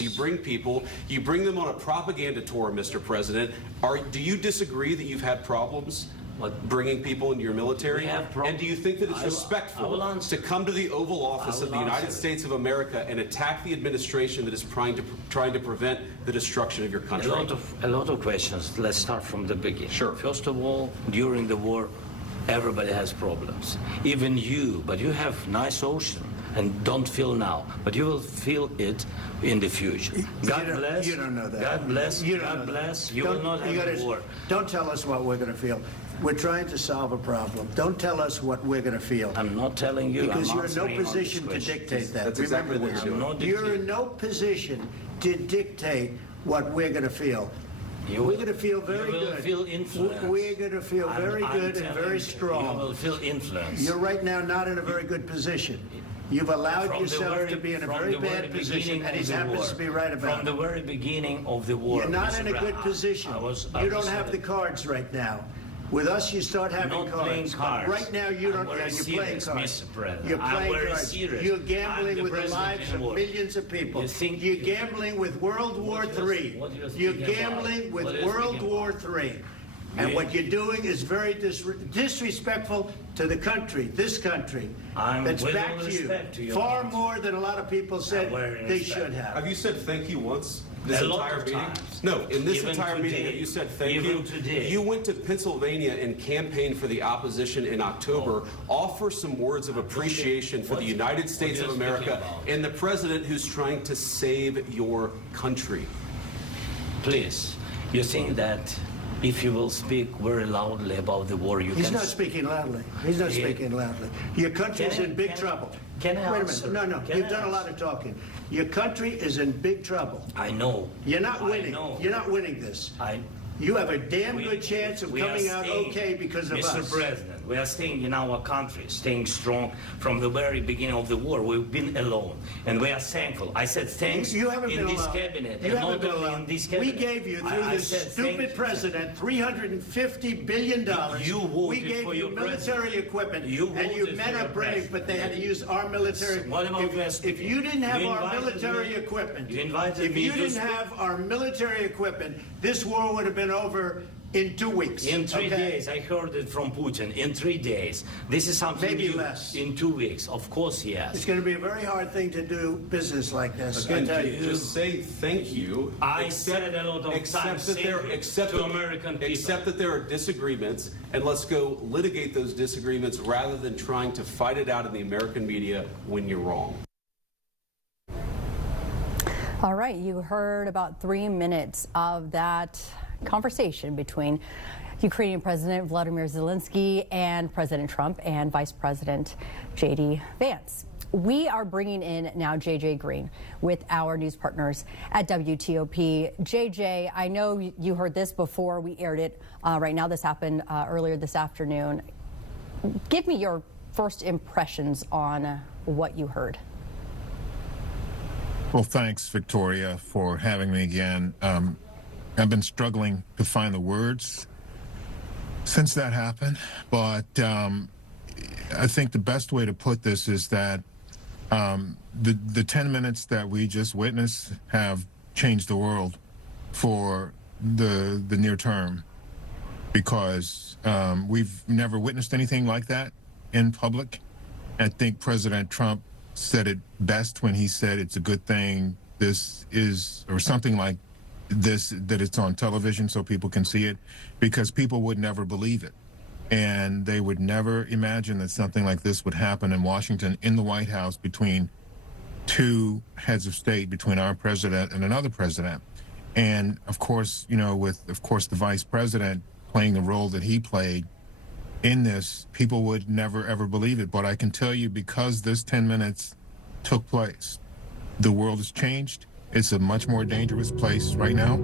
You bring people, you bring them on a propaganda tour, Mr. President. Do you disagree that you've had problems bringing people into your military? And do you think that it's respectful to come to the Oval Office of the United States of America and attack the administration that is trying to prevent the destruction of your country? A lot of questions. Let's start from the beginning. Sure. First of all, during the war, everybody has problems. Even you, but you have nice ocean. And don't feel now, but you will feel it in the future. God bless. You don't know that. God bless. God bless. You will not have a war. Don't tell us what we're going to feel. We're trying to solve a problem. Don't tell us what we're going to feel. I'm not telling you. Because you're in no position to dictate that. That's exactly what you're doing. You're in no position to dictate what we're going to feel. We're going to feel very good. You will feel influence. We're going to feel very good and very strong. You will feel influence. You're right now not in a very good position. You've allowed yourself to be in a very bad position, and he happens to be right about it. From the very beginning of the war. You're not in a good position. You don't have the cards right now. With us, you start having cards. Right now, you don't. You're playing cards. You're playing cards. You're gambling with the lives of millions of people. You're gambling with World War III. You're gambling with World War III. And what you're doing is very disrespectful to the country, this country, that's back to you, far more than a lot of people said they should have. Have you said thank you once? This entire meeting? No, in this entire meeting, have you said thank you? You went to Pennsylvania and campaigned for the opposition in October. Offer some words of appreciation for the United States of America and the president who's trying to save your country. Please, you think that if you will speak very loudly about the war, you can... He's not speaking loudly. He's not speaking loudly. Your country's in big trouble. Can I Wait a answer? minute. No, you've done a lot of talking. Your country is in big trouble. I know. You're not winning. You're not winning this. You have a damn good chance of coming out okay because of us. Mr. President, we are staying in our country, staying strong from the very beginning of the war. We've been alone, and we are thankful. I said thanks you haven't in been this alone. cabinet. You haven't been alone. We gave you, through this stupid president, $350 billion. We gave you military equipment, and you men are brave, but they had to use our military. If you didn't have our military equipment, if you didn't have our military equipment, this war would have been over in 2 weeks. In 3 days. I heard it from Putin. In 3 days. This is something maybe new. Less. In 2 weeks. Of course, yes. It's going to be a very hard thing to do business like this. Again, just say thank you. I said a lot of times to American people. Accept that there are disagreements, and let's go litigate those disagreements rather than trying to fight it out in the American media when you're wrong. All right, you heard about 3 minutes of that conversation between Ukrainian President Vladimir Zelenskyy and President Trump and Vice President J.D. Vance. We are bringing in now JJ Green with our news partners at WTOP. JJ, I know you heard this before we aired it. Right now, this happened earlier this afternoon. Give me your first impressions on what you heard. Well, thanks, Victoria, for having me again. I've been struggling to find the words since that happened, but I think the best way to put this is that the 10 minutes that we just witnessed have changed the world for the near term, because we've never witnessed anything like that in public. I think President Trump said it best when he said it's a good thing this is, or something like this, that it's on television so people can see it, because people would never believe it. And they would never imagine that something like this would happen in Washington, in the White House, between two heads of state, between our president and another president. And of course, you know, with, of course, the vice president playing the role that he played in this, people would never, ever believe it. But I can tell you, because this 10 minutes took place, the world has changed. It's a much more dangerous place right now.